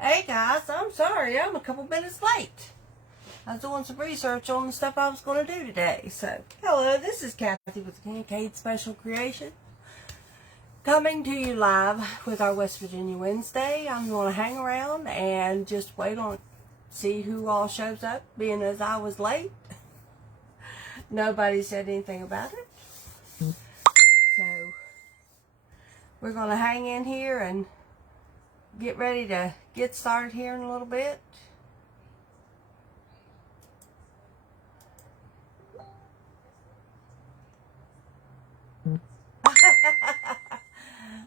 Hey guys, I'm sorry, I'm a couple minutes late. I was doing some research on the stuff I was going to do today. So, hello, this is Kathy with Kincaid Special Creation. Coming to you live with our West Virginia Wednesday. I'm going to hang around and just wait on, see who all shows up, being as I was late. Nobody said anything about it. So, we're going to hang in here and get ready to get started here in a little bit.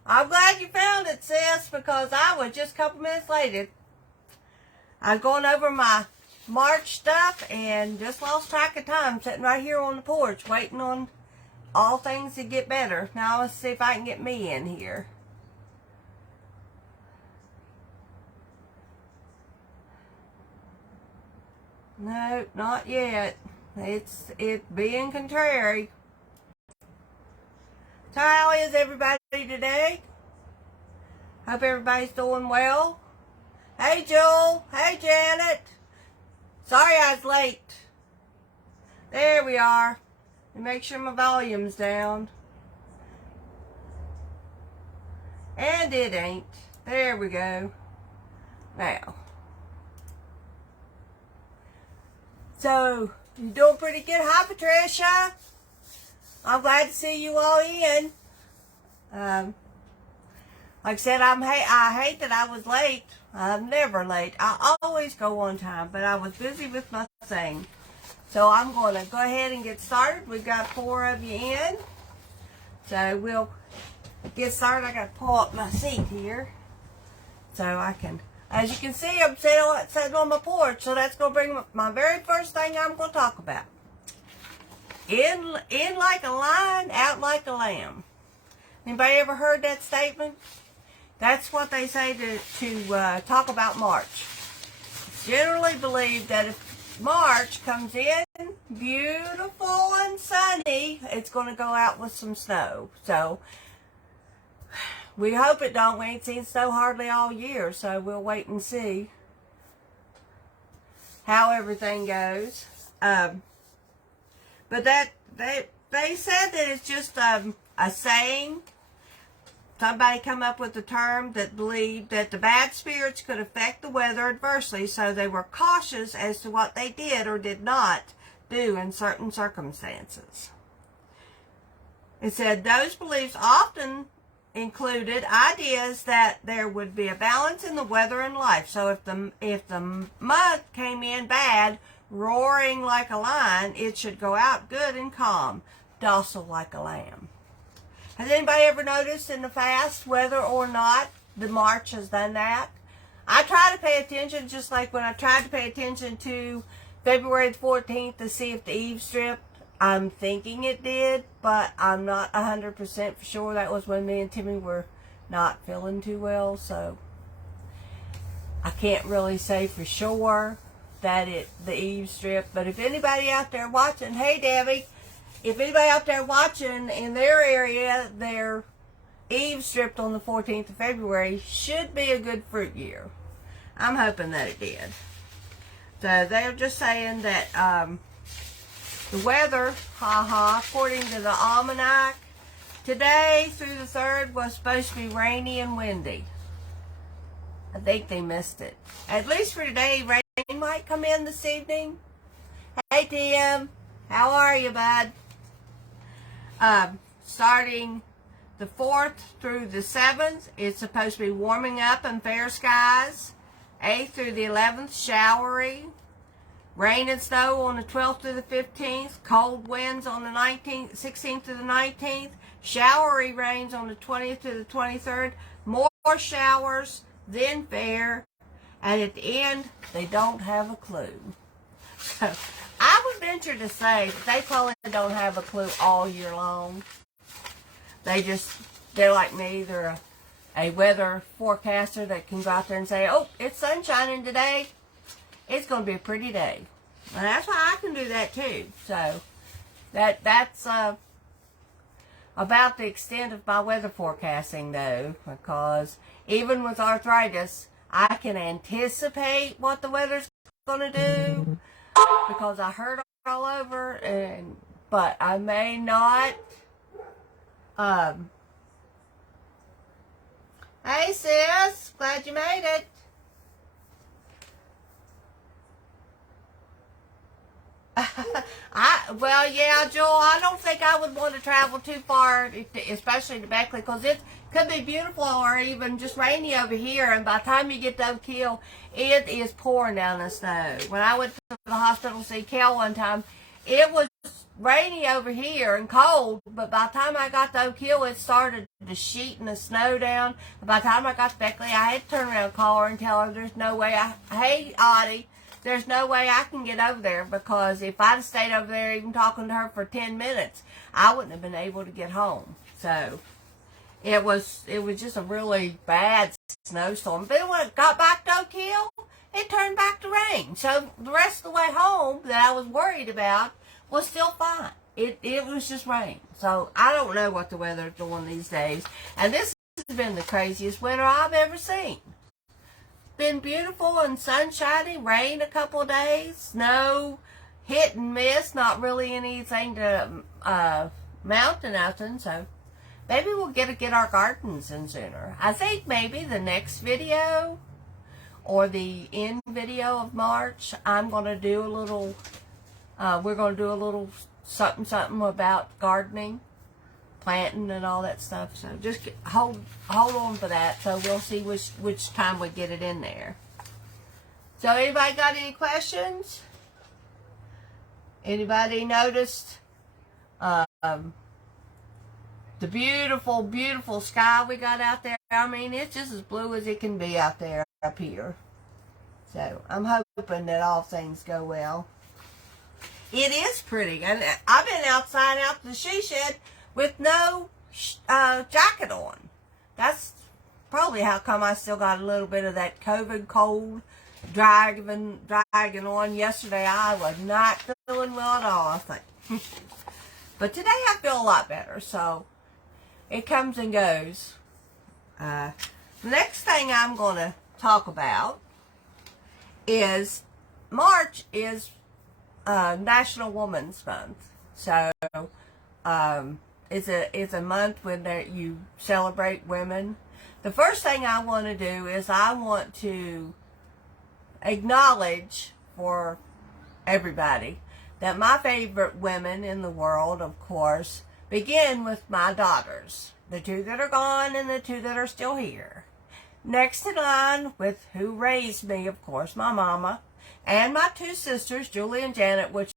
I'm glad you found it, sis, because I was just a couple minutes late. I'm going over my March stuff and just lost track of time, sitting right here on the porch waiting on all things to get better. Now let's see if I can get me in here. No, not yet. It's being contrary. So how is everybody today? Hope everybody's doing well. Hey Joel. Hey Janet. Sorry I was late. There we are. And make sure my volume's down. And it ain't. There we go. Now. So, you're doing pretty good. Hi, Patricia. I'm glad to see you all in. Like I said, I hate that I was late. I'm never late. I always go on time, but I was busy with my thing. So I'm going to go ahead and get started. We've got 4 of you in. So we'll get started. I got to pull up my seat here so I can... As you can see, I'm sitting on my porch, so that's going to bring my very first thing I'm going to talk about. In like a lion, out like a lamb. Anybody ever heard that statement? That's what they say to talk about March. It's generally believed that if March comes in beautiful and sunny, it's going to go out with some snow. So... we hope it don't. We ain't seen snow hardly all year, so we'll wait and see how everything goes. But they said that it's just a saying. Somebody come up with a term that believed that the bad spirits could affect the weather adversely, so they were cautious as to what they did or did not do in certain circumstances. It said those beliefs often included ideas that there would be a balance in the weather and life. So if the month came in bad, roaring like a lion, it should go out good and calm, docile like a lamb. Has anybody ever noticed in the past, whether or not the March has done that? I try to pay attention, just like when I tried to pay attention to February the 14th to see if the eaves stripped. I'm thinking it did, but I'm not 100% for sure. That was when me and Timmy were not feeling too well, so I can't really say for sure that the eaves stripped. But if anybody out there watching, hey Debbie, if anybody out there watching in their area, their eaves stripped on the 14th of February, should be a good fruit year. I'm hoping that it did. So they're just saying that the weather, according to the almanac, today through the 3rd was supposed to be rainy and windy. I think they missed it. At least for today, rain might come in this evening. Hey Tim, how are you, bud? Starting the 4th through the 7th, it's supposed to be warming up and fair skies. 8th through the 11th, showery. Rain and snow on the 12th to the 15th. Cold winds on the 16th to the 19th. Showery rains on the 20th to the 23rd. More showers, then fair. And at the end, they don't have a clue. So, I would venture to say that they probably don't have a clue all year long. They're like me. They're a weather forecaster that can go out there and say, oh, it's sun shining today. It's going to be a pretty day. And that's why I can do that too. So, that's about the extent of my weather forecasting though. Because even with arthritis, I can anticipate what the weather's going to do because I heard it all over, but I may not. Hey sis, glad you made it. Well, yeah, Joel, I don't think I would want to travel too far, especially to Beckley, because it could be beautiful or even just rainy over here, and by the time you get to Oak Hill, it is pouring down the snow. When I went to the hospital to see Kel one time, it was rainy over here and cold, but by the time I got to Oak Hill, it started to sheet and the snow down. By the time I got to Beckley, I had to turn around and call her and tell her there's no way hey, Audie, there's no way I can get over there, because if I'd have stayed over there even talking to her for 10 minutes, I wouldn't have been able to get home. So it was just a really bad snowstorm. But when it got back to Oak Hill, it turned back to rain. So the rest of the way home that I was worried about was still fine. It was just rain. So I don't know what the weather's doing these days. And this has been the craziest winter I've ever seen. Been beautiful and sunshiny, rain a couple of days, snow, hit and miss, not really anything to mount to nothing. So maybe we'll get our gardens in sooner. I think maybe the next video or the end video of March, I'm going to do a little, we're going to do a little something about gardening, planting and all that stuff. So just hold on for that. So we'll see which time we get it in there. So anybody got any questions? Anybody noticed the beautiful, beautiful sky we got out there? I mean, it's just as blue as it can be out there up here. So I'm hoping that all things go well. It is pretty. And I've been outside out the she shed with no jacket on. That's probably how come I still got a little bit of that COVID cold dragging on. Yesterday I was not feeling well at all, I think. But today I feel a lot better, so it comes and goes. The next thing I'm going to talk about is March is National Women's Month. So it's a month when you celebrate women. The first thing I want to do is I want to acknowledge for everybody that my favorite women in the world, of course, begin with my daughters. The two that are gone and the two that are still here. Next in line with who raised me, of course, my mama. And my two sisters, Julie and Janet, which,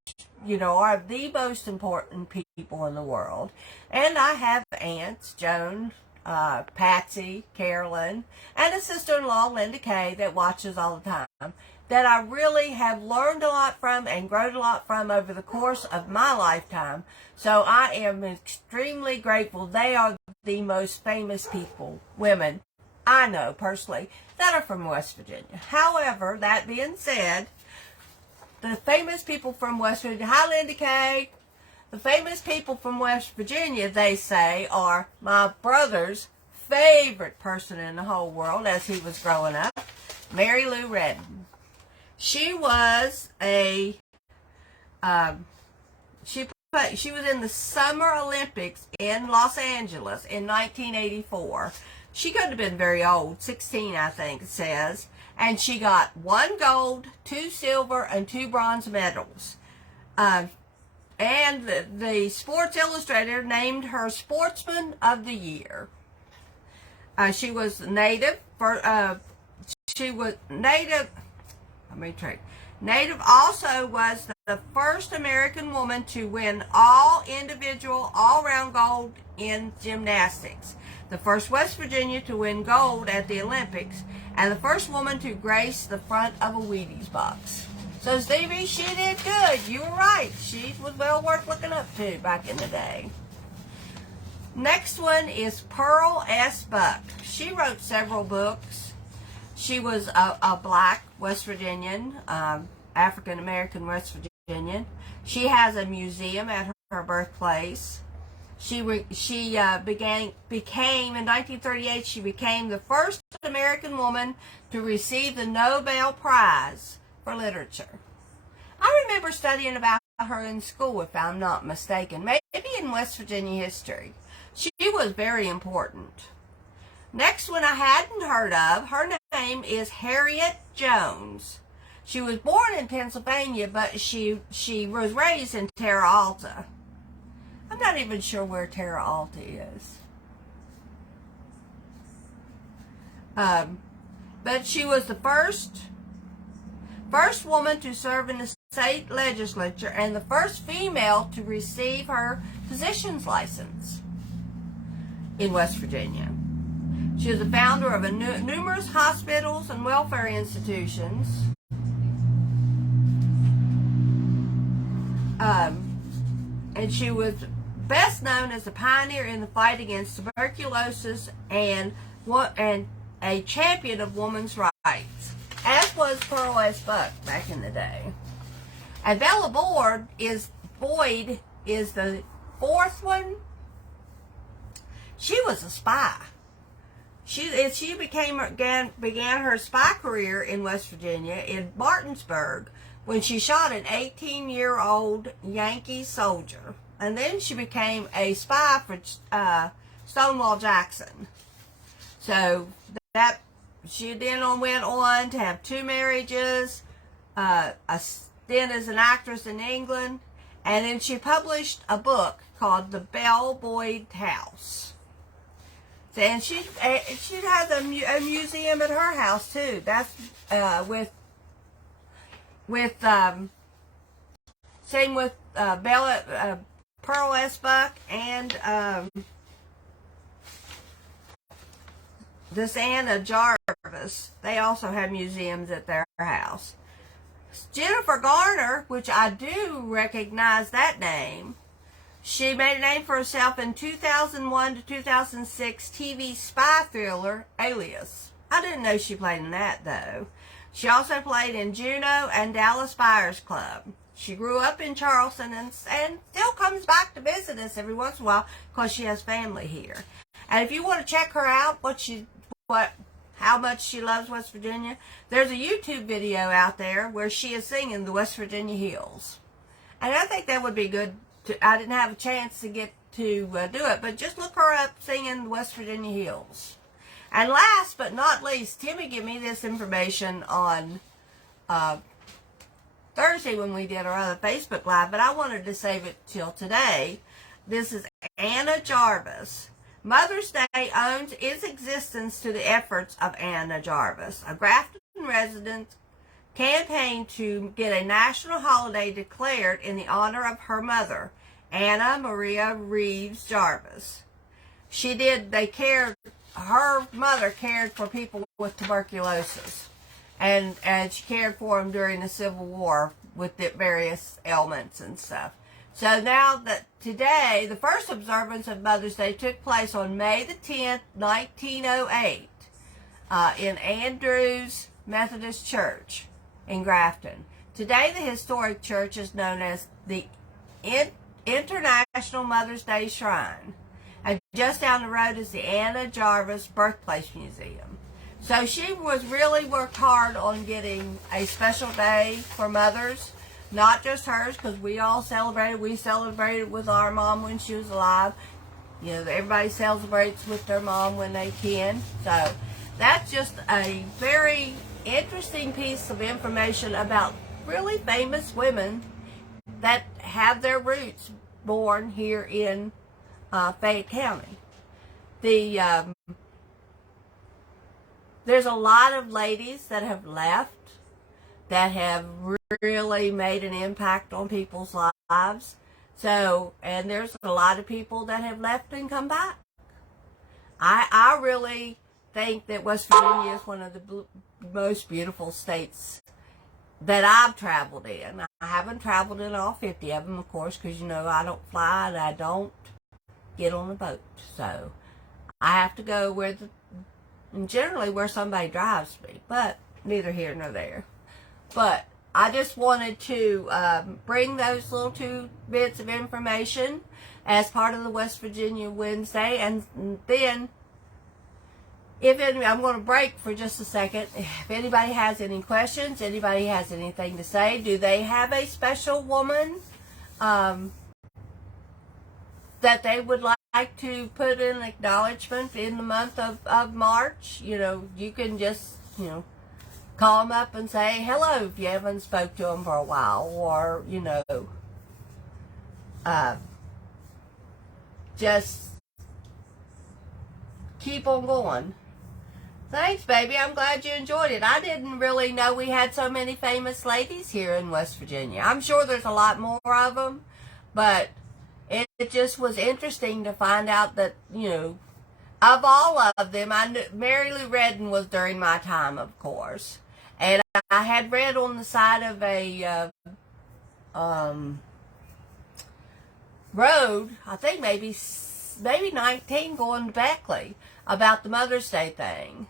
you know, are the most important people in the world. And I have aunts, Joan, Patsy, Carolyn, and a sister-in-law, Linda Kay, that watches all the time, that I really have learned a lot from and grown a lot from over the course of my lifetime. So I am extremely grateful. They are the most famous people, women, I know personally, that are from West Virginia. However, that being said, the famous people from West Virginia, hi Linda Kay, the famous people from West Virginia, they say, are my brother's favorite person in the whole world as he was growing up, Mary Lou Redden. She was she was in the Summer Olympics in Los Angeles in 1984. She couldn't have been very old, 16 I think it says. And she got 1 gold, 2 silver, and 2 bronze medals. And the Sports Illustrator named her Sportsman of the Year. She was native. Native also was the first American woman to win all individual, all-round gold in gymnastics. The first West Virginia to win gold at the Olympics, and the first woman to grace the front of a Wheaties box. So Stevie, she did good. You were right. She was well worth looking up to back in the day. Next one is Pearl S. Buck. She wrote several books. She was a black West Virginian, African-American West Virginian. She has a museum at her birthplace. became in 1938. She became the first American woman to receive the Nobel Prize for Literature. I remember studying about her in school, if I'm not mistaken, maybe in West Virginia history. She was very important. Next one I hadn't heard of, her name is Harriet Jones. She was born in Pennsylvania, but she was raised in Terra Alta. I'm not even sure where Terra Alta is. But she was the first woman to serve in the state legislature and the first female to receive her physician's license in West Virginia. She was the founder of numerous hospitals and welfare institutions. And she was best known as a pioneer in the fight against tuberculosis and a champion of women's rights, as was Pearl S. Buck back in the day. And Bella Boyd is the fourth one. She was a spy. She began her spy career in West Virginia in Martinsburg when she shot an 18-year-old Yankee soldier. And then she became a spy for Stonewall Jackson. So that she then went on to have 2 marriages, a stint as an actress in England, and then she published a book called The Belle Boyd House. And she has a museum at her house too. That's same with Pearl S. Buck and this Anna Jarvis. They also have museums at their house. Jennifer Garner, which I do recognize that name, she made a name for herself in 2001 to 2006 TV spy thriller Alias. I didn't know she played in that though. She also played in Juno and Dallas Buyers Club. She grew up in Charleston and still comes back to visit us every once in a while because she has family here. And if you want to check her out, how much she loves West Virginia, there's a YouTube video out there where she is singing the West Virginia Hills. And I think that would be good. I didn't have a chance to get to do it, but just look her up singing the West Virginia Hills. And last but not least, Timmy gave me this information on Thursday when we did our other Facebook Live, but I wanted to save it till today. This is Anna Jarvis. Mother's Day owes its existence to the efforts of Anna Jarvis, a Grafton resident campaigned to get a national holiday declared in the honor of her mother, Anna Maria Reeves Jarvis. Her mother cared for people with tuberculosis, and she cared for them during the Civil War with the various ailments and stuff. So now that today, the first observance of Mother's Day took place on May the 10th, 1908, in Andrews Methodist Church in Grafton. Today, the historic church is known as the International Mother's Day Shrine. And just down the road is the Anna Jarvis Birthplace Museum. So she really worked hard on getting a special day for mothers. Not just hers, because we all celebrated. We celebrated with our mom when she was alive. You know, everybody celebrates with their mom when they can. So that's just a very interesting piece of information about really famous women that have their roots born here in Fayette County. There's a lot of ladies that have left that have really made an impact on people's lives. So, and there's a lot of people that have left and come back. I really think that West Virginia is one of the most beautiful states that I've traveled in. I haven't traveled in all 50 of them, of course, because, you know, I don't fly and I don't get on a boat. So I have to go generally where somebody drives me, but neither here nor there. But I just wanted to bring those little 2 bits of information. as part of the West Virginia Wednesday. And then, I'm going to break for just a second. If anybody has any questions, anybody has anything to say, do they have a special woman that they would like to put in acknowledgement in the month of March? You can just, call them up and say hello if you haven't spoke to them for a while, or, just keep on going. Thanks, baby. I'm glad you enjoyed it. I didn't really know we had so many famous ladies here in West Virginia. I'm sure there's a lot more of them, but it just was interesting to find out that, of all of them, I knew Mary Lou Redden was during my time, of course. And I had read on the side of a road, I think maybe 19 going to Beckley, about the Mother's Day thing.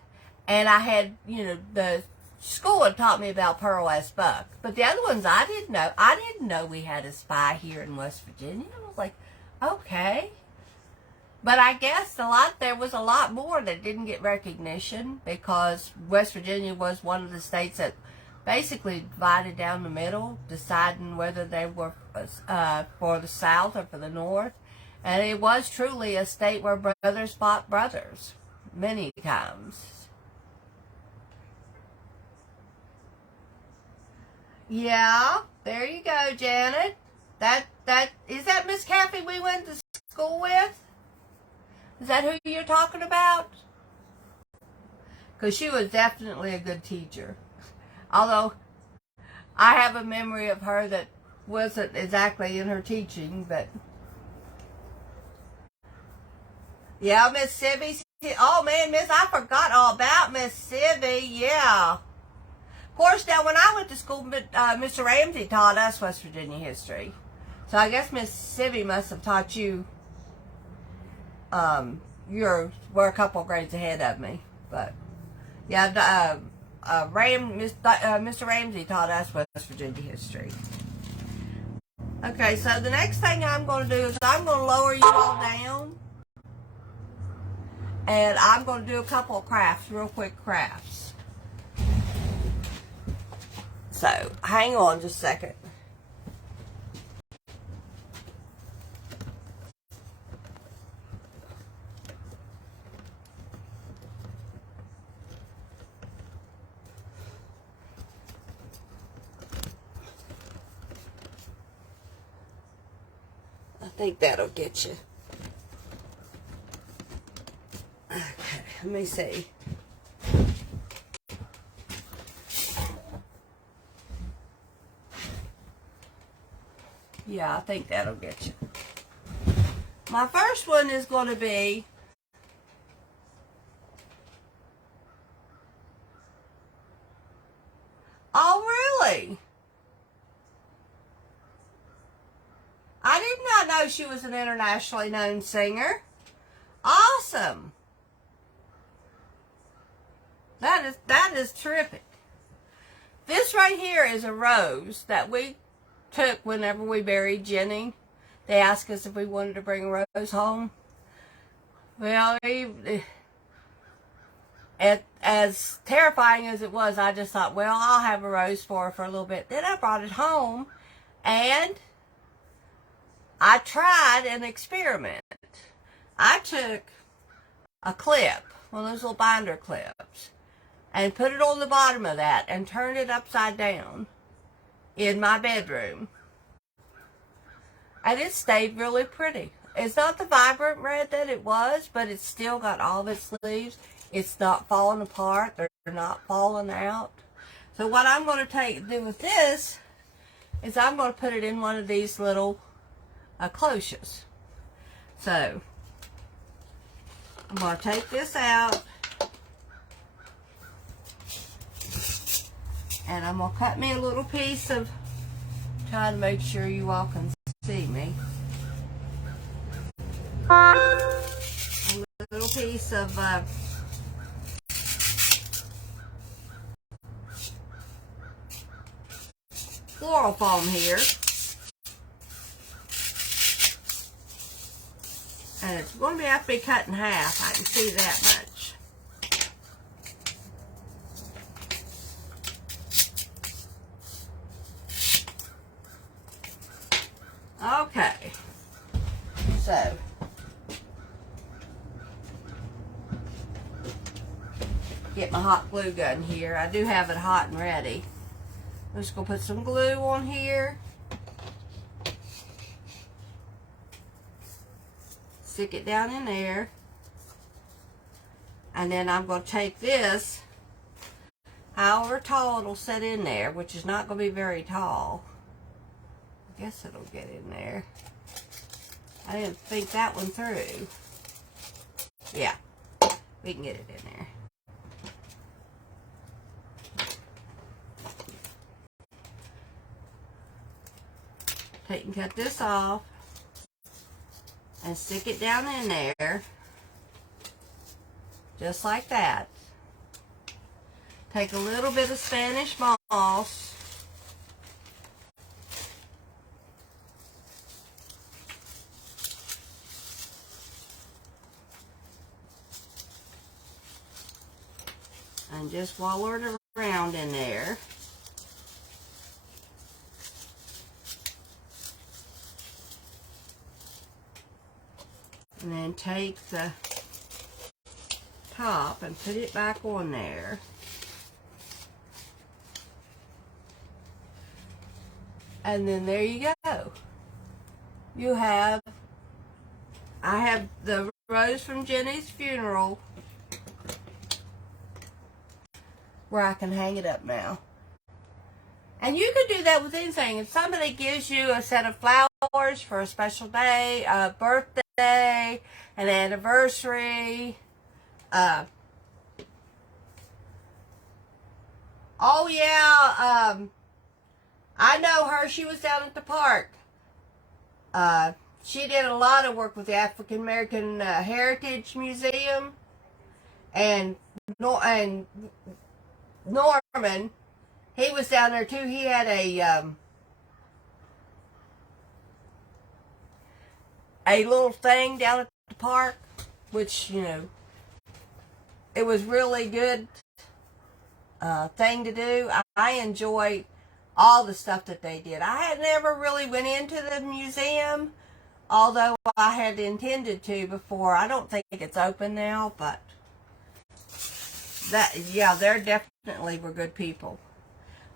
And I had, the school had taught me about Pearl S. Buck. But the other ones I didn't know. I didn't know we had a spy here in West Virginia. I was like, okay. But I guess there was a lot more that didn't get recognition, because West Virginia was one of the states that basically divided down the middle, deciding whether they were for the South or for the North. And it was truly a state where brothers fought brothers many times. Yeah, there you go, Janet. Is that Miss Kathy we went to school with? Is that who you're talking about? Because she was definitely a good teacher. Although, I have a memory of her that wasn't exactly in her teaching, but... Yeah, Miss Sibby. Oh, man, I forgot all about Miss Sibby. Yeah. Of course, now, when I went to school, Mr. Ramsey taught us West Virginia history. So, I guess Miss Sibby must have taught you... you were a couple of grades ahead of me, but yeah, Mr. Ramsey taught us West Virginia history. Okay, so the next thing I'm going to do is I'm going to lower you all down, and I'm going to do a couple of crafts, real quick crafts. So hang on just a second. I think that'll get you. Okay, let me see. Yeah, I think that'll get you. My first one is going to be oh, really? I did not know she was an internationally known singer. Awesome. That is terrific. This right here is a rose that we took whenever we buried Jenny. They asked us if we wanted to bring a rose home. Well, as terrifying as it was, I just thought, well, I'll have a rose for her for a little bit. Then I brought it home, and I tried an experiment. I took a clip, one of those little binder clips, and put it on the bottom of that and turned it upside down in my bedroom. And it stayed really pretty. It's not the vibrant red that it was, but it's still got all of its leaves. It's not falling apart. They're not falling out. So what I'm going to do with this is I'm going to put it in one of these little cloches. So I'm going to take this out, and I'm going to cut me a little piece of, trying to make sure you all can see me, a little piece of floral foam here. And it's going to have to be cut in half. I can see that much. Okay. So, get my hot glue gun here. I do have it hot and ready. I'm just going to put some glue on here. Stick it down in there. And then I'm going to take this, however tall it'll sit in there, which is not going to be very tall. I guess it'll get in there. I didn't think that one through. Yeah, we can get it in there. Take and cut this off and stick it down in there, just like that. Take a little bit of Spanish moss. And just wallow it around in there. And then take the top and put it back on there. And then there you go. You have, I have the rose from Jenny's funeral where I can hang it up now. And you could do that with anything. If somebody gives you a set of flowers for a special day, a birthday, an anniversary, oh yeah, I know her. She was down at the park. She did a lot of work with the African American Heritage Museum, and Norman, he was down there too. He had a little thing down at the park, which, you know, it was really good thing to do. I enjoyed all the stuff that they did. I had never really went into the museum, although I had intended to before. I don't think it's open now, but that, yeah, they definitely were good people.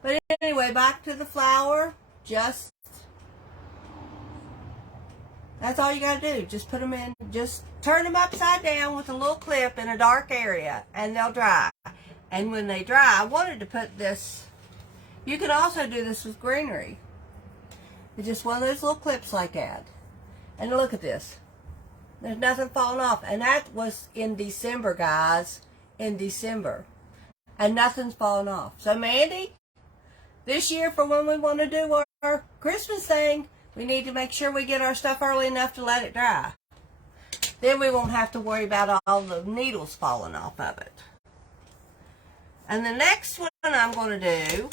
But anyway, back to the flower. Just, that's all you got to do. Just put them in, just turn them upside down with a little clip in a dark area, and they'll dry. And when they dry, I wanted to put this, you can also do this with greenery. It's just one of those little clips like that. And look at this. There's nothing falling off. And that was in December, guys. In December. And nothing's falling off. So, Mandy, this year for when we want to do our Christmas thing, we need to make sure we get our stuff early enough to let it dry. Then we won't have to worry about all the needles falling off of it. And the next one I'm going to do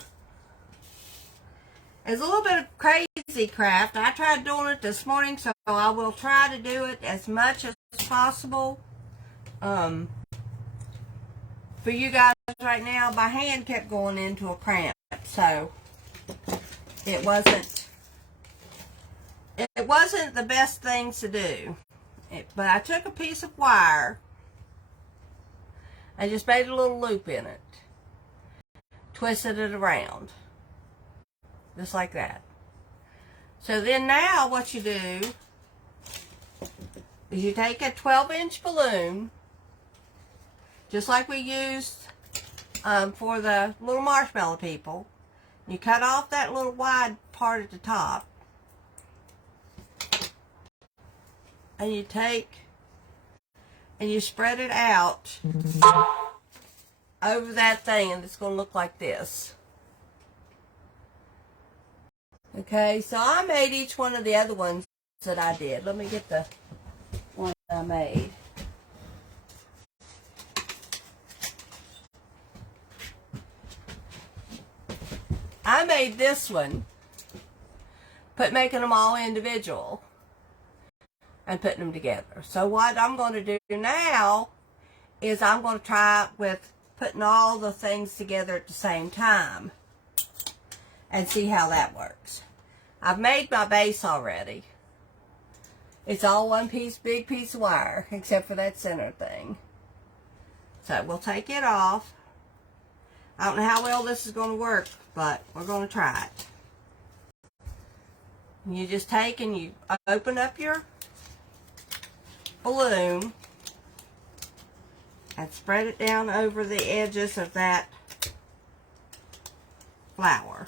is a little bit of crazy craft. I tried doing it this morning, so I will try to do it as much as possible. For you guys right now, my hand kept going into a cramp, so it wasn't the best things to do. But I took a piece of wire and just made a little loop in it. Twisted it around. Just like that. So then now what you do is you take a 12-inch balloon, just like we used for the little marshmallow people. You cut off that little wide part at the top. And you take and you spread it out over that thing, and it's going to look like this. Okay, so I made each one of the other ones that I did. Let me get the one I made. I made this one, making them all individual. and putting them together. So what I'm going to do now is I'm going to try with putting all the things together at the same time and see how that works. I've made my base already. It's all one piece, big piece of wire, except for that center thing. So we'll take it off. I don't know how well this is going to work, but we're going to try it. You just take and you open up your balloon and spread it down over the edges of that flower.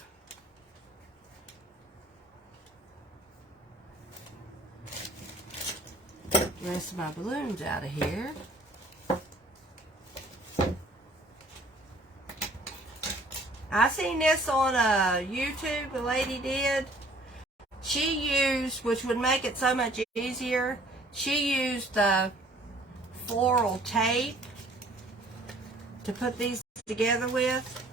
Get the rest of my balloons out of here. I seen this on YouTube, the lady did. She used, which would make it so much easier, she used the floral tape to put these together with.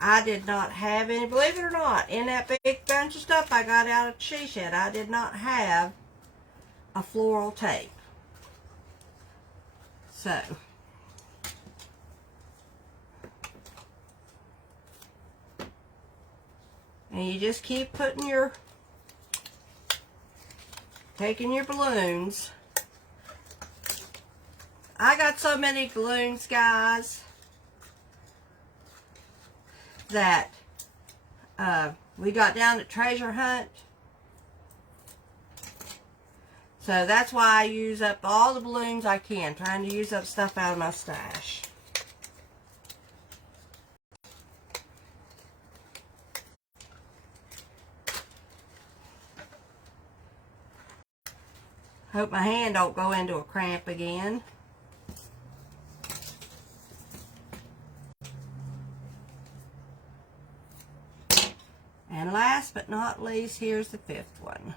I did not have any, believe it or not, in that big bunch of stuff I got out of the she shed, I did not have a floral tape. So, and you just keep putting your, taking your balloons. I got so many balloons, guys, that we got down to treasure hunt. So that's why I use up all the balloons I can, trying to use up stuff out of my stash. Hope my hand don't go into a cramp again. And last but not least, here's the fifth one.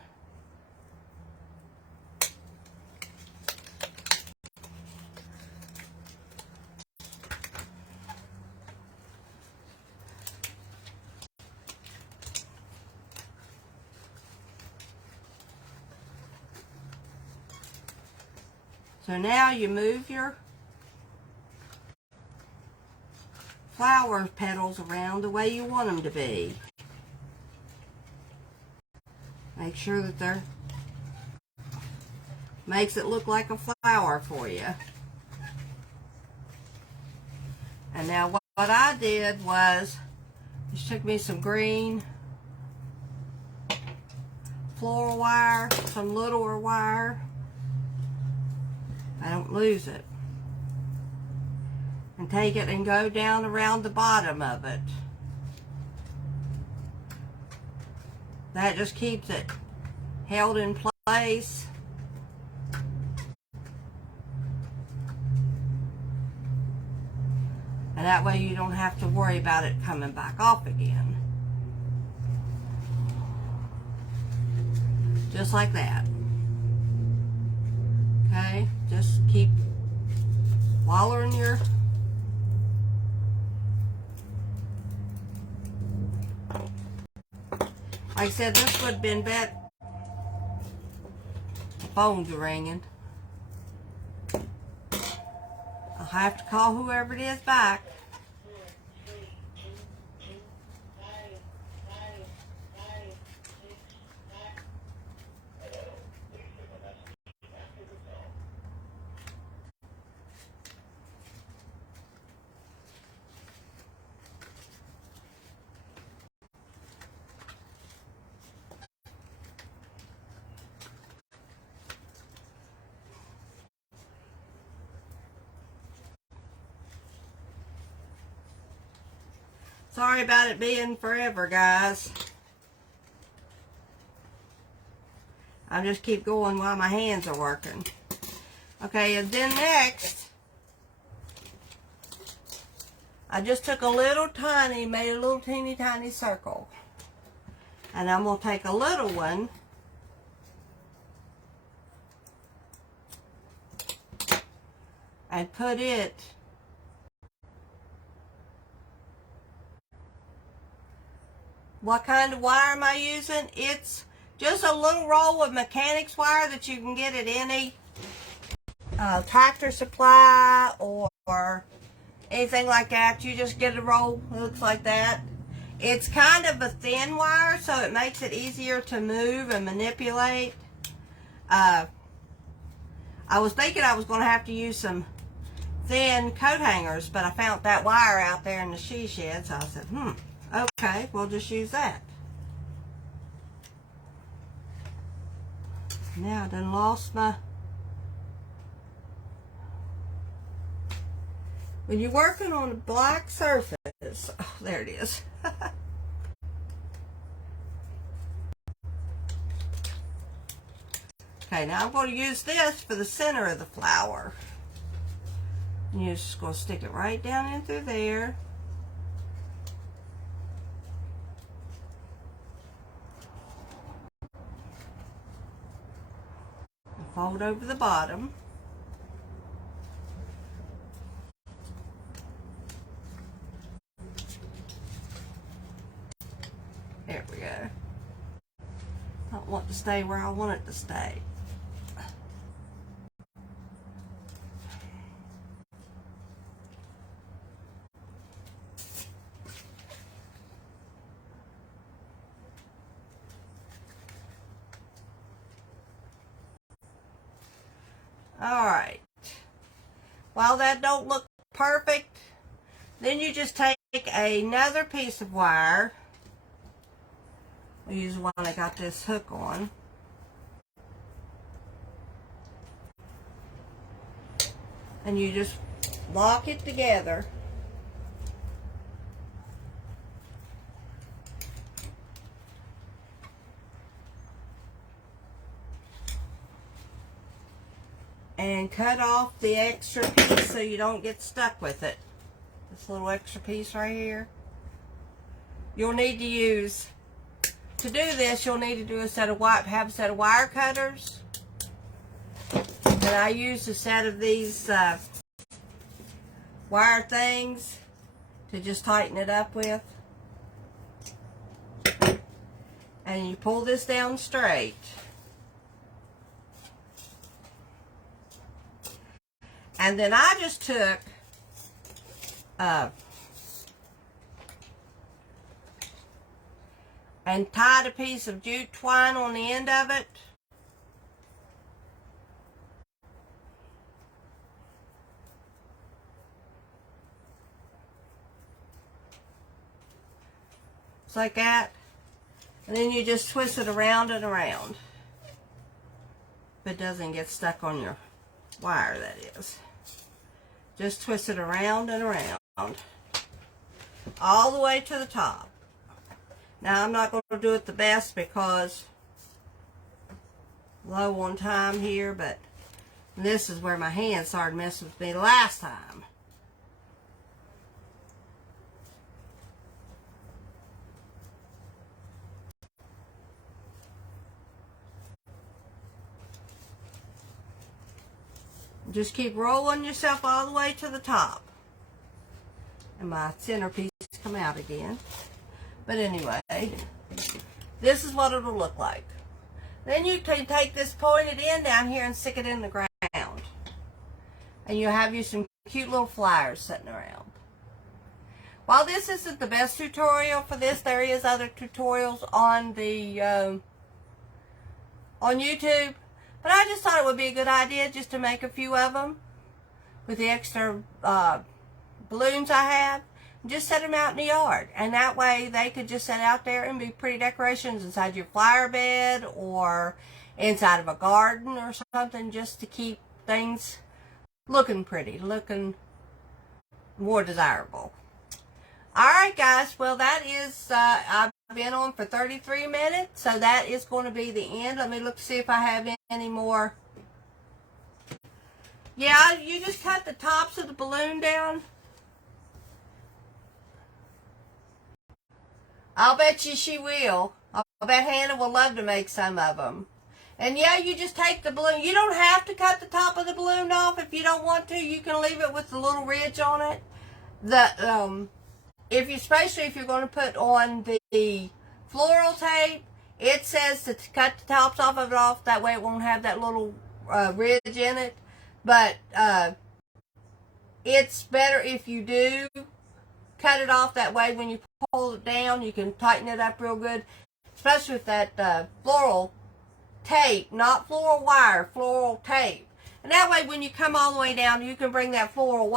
So now you move your flower petals around the way you want them to be. Make sure that they're, makes it look like a flower for you. And now what I did was, just took me some green floral wire, some littler wire. I don't lose it. And take it and go down around the bottom of it. That just keeps it held in place. And that way you don't have to worry about it coming back off again. Just like that. Okay, just keep wallering your like I said, this would have been better. The phones are ringing. I'll have to call whoever it is back. Sorry about it being forever, guys. I'll just keep going while my hands are working. Okay, and then next, I just took a little tiny, made a little teeny tiny circle. And I'm going to take a little one and put it what kind of wire am I using? It's just a little roll of mechanics wire that you can get at any Tractor Supply or anything like that. You just get a roll that looks like that. It's kind of a thin wire, so it makes it easier to move and manipulate. I was thinking I was going to have to use some thin coat hangers, but I found that wire out there in the she shed, so I said, okay, we'll just use that. Now I done lost my... When you're working on a black surface, oh, there it is. Okay, now I'm going to use this for the center of the flower. And you're just going to stick it right down in through there. And fold over the bottom. There we go. I don't want it to stay where I want it to stay. Alright. While that don't look perfect, then you just take another piece of wire. We'll use one I got this hook on. And you just lock it together. And cut off the extra piece so you don't get stuck with it. This little extra piece right here. You'll need to use... To do this, you'll need to do have a set of wire cutters. And I used a set of these wire things to just tighten it up with. And you pull this down straight. And then I just took and tied a piece of jute twine on the end of it. Just like that. And then you just twist it around and around. If it doesn't get stuck on your wire, that is. Just twist it around and around. All the way to the top. Now, I'm not going to do it the best because low on time here, but this is where my hand started messing with me last time. Just keep rolling yourself all the way to the top. And my centerpiece come out again. But anyway, this is what it'll look like. Then you can take this pointed end down here and stick it in the ground. And you'll have you some cute little flowers sitting around. While this isn't the best tutorial for this, there is other tutorials on the on YouTube. But I just thought it would be a good idea just to make a few of them with the extra balloons I have. Just set them out in the yard, and that way they could just sit out there and be pretty decorations inside your flower bed or inside of a garden or something, just to keep things looking pretty, looking more desirable. Alright guys, well that is, I've been on for 33 minutes, so that is going to be the end. Let me look to see if I have any more. Yeah, you just cut the tops of the balloon down. I'll bet you she will. I'll bet Hannah will love to make some of them. And yeah, you just take the balloon. You don't have to cut the top of the balloon off if you don't want to. You can leave it with the little ridge on it. Especially if you're going to put on the floral tape, It says to cut the tops off of it off. That way it won't have that little ridge in it. But it's better if you do cut it off. That way when you pull it down, you can tighten it up real good. Especially with that floral tape, not floral wire, floral tape. And that way when you come all the way down, you can bring that floral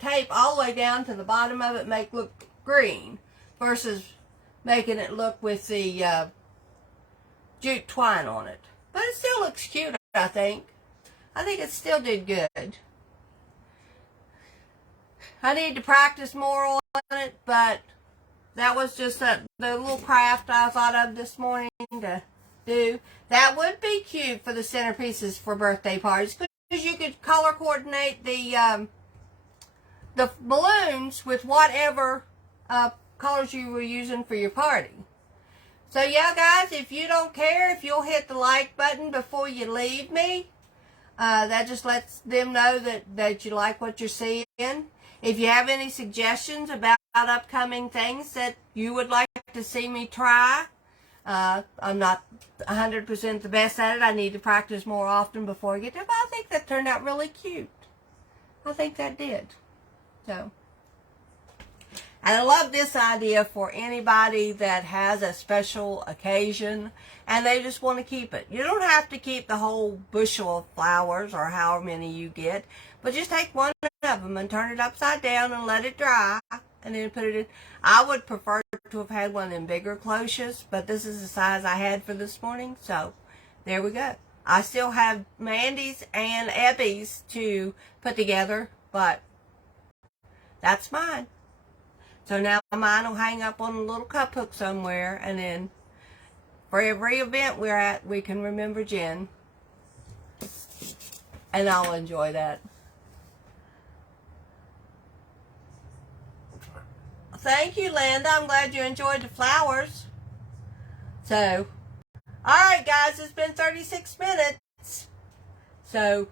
tape all the way down to the bottom of it, make it look green, versus making it look with the jute twine on it. But it still looks cute, I think. I think it still did good. I need to practice more on it, but that was just the little craft I thought of this morning to do. That would be cute for the centerpieces for birthday parties, because you could color coordinate the balloons with whatever colors you were using for your party. So yeah, guys, if you don't care, if you'll hit the like button before you leave me, that just lets them know that you like what you're seeing. If you have any suggestions about upcoming things that you would like to see me try, I'm not 100% the best at it. I need to practice more often before I get there, but I think that turned out really cute. I think that did. So, and I love this idea for anybody that has a special occasion and they just want to keep it. You don't have to keep the whole bushel of flowers or however many you get, but just take one of them and turn it upside down and let it dry and then put it in. I would prefer to have had one in bigger cloches, but this is the size I had for this morning, so there we go. I still have Mandy's and Ebby's to put together, but that's mine. So now mine will hang up on a little cup hook somewhere, and then for every event we're at, we can remember Jen. And I'll enjoy that. Thank you, Linda. I'm glad you enjoyed the flowers. So, alright guys, it's been 36 minutes. So,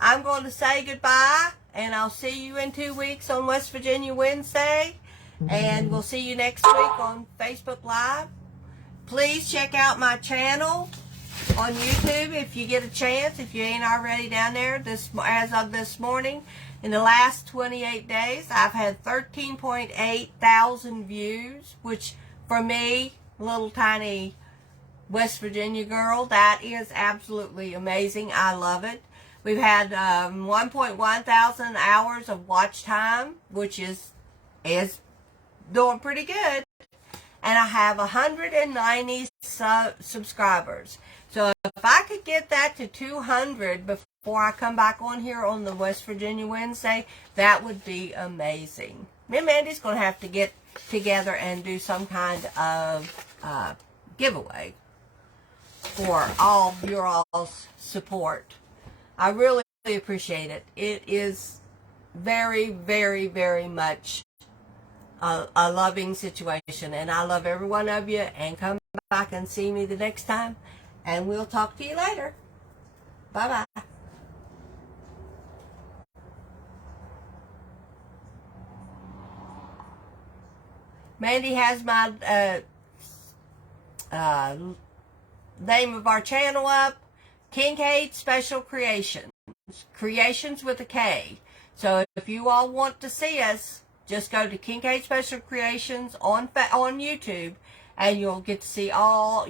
I'm going to say goodbye, and I'll see you in 2 weeks on West Virginia Wednesday. And we'll see you next week on Facebook Live. Please check out my channel on YouTube if you get a chance, if you ain't already down there. As of this morning, in the last 28 days, I've had 13.8 thousand views, which for me, little tiny West Virginia girl, that is absolutely amazing. I love it. We've had 1.1 thousand hours of watch time, which is doing pretty good. And I have 190 subscribers. So if I could get that to 200 before I come back on here on the West Virginia Wednesday, that would be amazing. Me and Mandy's going to have to get together and do some kind of giveaway for all of your all's support. I really appreciate it. It is very, very, very much a loving situation, and I love every one of you, and come back and see me the next time, and we'll talk to you later. Bye bye. Mandy has my name of our channel up, Kincaid Special Creations, Creations with a K. So if you all want to see us, just go to Kincaid Special Creations on YouTube, and you'll get to see all,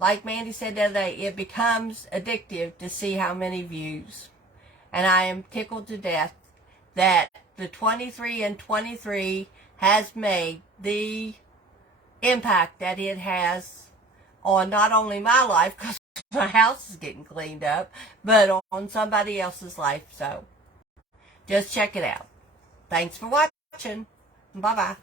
like Mandy said the other day, it becomes addictive to see how many views. And I am tickled to death that the 23 and 23 has made the impact that it has on not only my life, because my house is getting cleaned up, but on somebody else's life. So just check it out. Thanks for watching. Bye-bye.